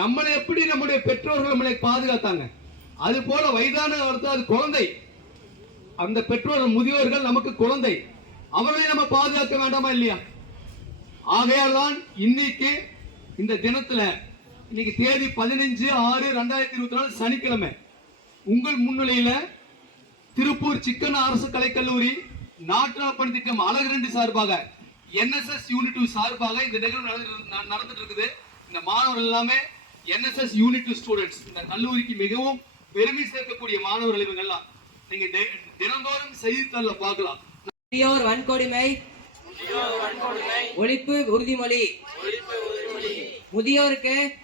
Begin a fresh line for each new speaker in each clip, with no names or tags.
நம்மளை எப்படி நம்முடைய பெற்றோர்கள் நம்மளை பாதுகாத்தாங்க? அது போல வயதான அது குழந்தை. அந்த பெற்றோர் முதியோர்கள் நமக்கு குழந்தை. அவர்களை நம்ம பாதுகாக்க வேண்டாமா இல்லையா? ஆகையால் தான் இன்னைக்கு இந்த தினத்துல இன்னைக்கு தேதி பதினஞ்சு ஆறு ரெண்டாயிரத்தி இருபத்தி நாலு சனிக்கிழமை. உங்கள் முன்னிலையில திருப்பூர் சிக்கன் அரசு கலைக்கல்லூரி நாட்டு பணி திட்டம் அழகிரண்டி சார்பாக என்எஸ்எஸ் யூனிட் டூ சார்பாக இந்த நிகழ்வு நடந்துட்டு இருக்குது. இந்த மாணவர்கள் எல்லாமே என்எஸ்எஸ் யூனிட் டூ ஸ்டூடெண்ட்ஸ் இந்த கல்லூரிக்கு மிகவும் பெருமை சேர்க்கக்கூடிய மாணவர்கள் இவங்கெல்லாம். நீங்க தினந்தோறும் செய்தித்தாள்ல பார்க்கலாம்.
முதியோர் வன்கொடுமை. ஒழிப்பு உறுதிமொழி.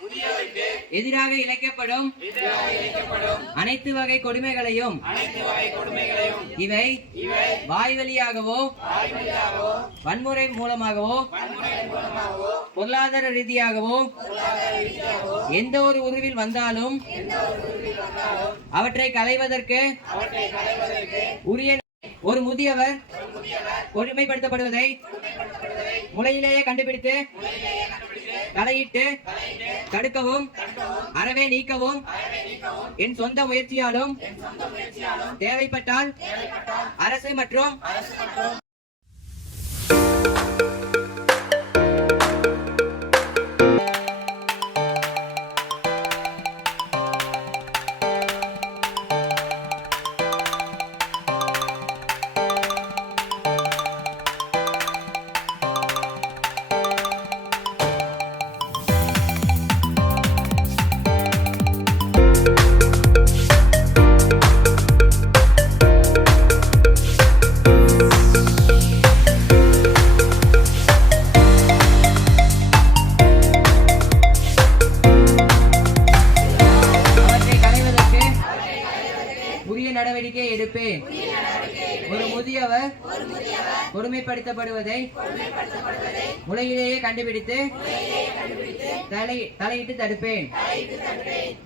முதியோருக்கு. எதிராக இழைக்கப்படும். அனைத்து வகை கொடுமைகளையும் இவை வாய் வழியாகவோ வன்முறை மூலமாகவோ பொருளாதார ரீதியாகவோ எந்த ஒரு உருவில் வந்தாலும் அவற்றை களைவதற்கு உரிய ஒரு முதியவர் கொடுமைப்படுத்தப்படுவதை முளையிலேயே கண்டுபிடித்து தலையிட்டு தடுக்கவும் அறவே நீக்கவும் என் சொந்த முயற்சியாலும் தேவைப்பட்டால் அரசு மற்றும் நடவடிக்கை எடுப்பேன். ஒரு முதியவர் கொடுமைப்படுத்தப்படுவதை உலகிலேயே கண்டுபிடித்து தலை தலையிட்டு தடுப்பேன்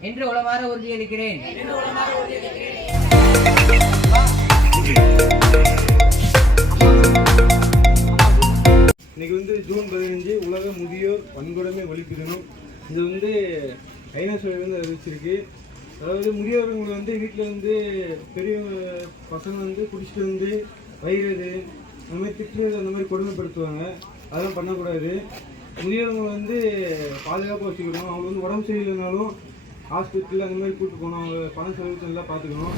என்று உளமாற உறுதியளிக்கிறேன்.
இன்னைக்கு வந்து ஜூன் பதினஞ்சு உலக முதியோர் வன்கொடுமை ஒழிப்பு தினம். இது வந்து ஐநா சபை வந்து அறிவிச்சிருக்கு. அதாவது முதியோர்கள் வந்து வீட்டில் வந்து பெரிய பசங்க வந்து குடிச்சிட்டு வந்து வயிறது அந்த மாதிரி திட்டுறது அந்த மாதிரி கொடுமைப்படுத்துவாங்க. அதெல்லாம் பண்ணக்கூடாது. முதியோர்கள் வந்து பாதுகாப்பாக வச்சுக்கணும். அவங்க வந்து உடம்பு சரியில்லைனாலும் ஹாஸ்பிட்டல் அந்த மாதிரி கூப்பிட்டு போகணும். அவங்க பணம் செலவு நல்லா பார்த்துக்கணும்.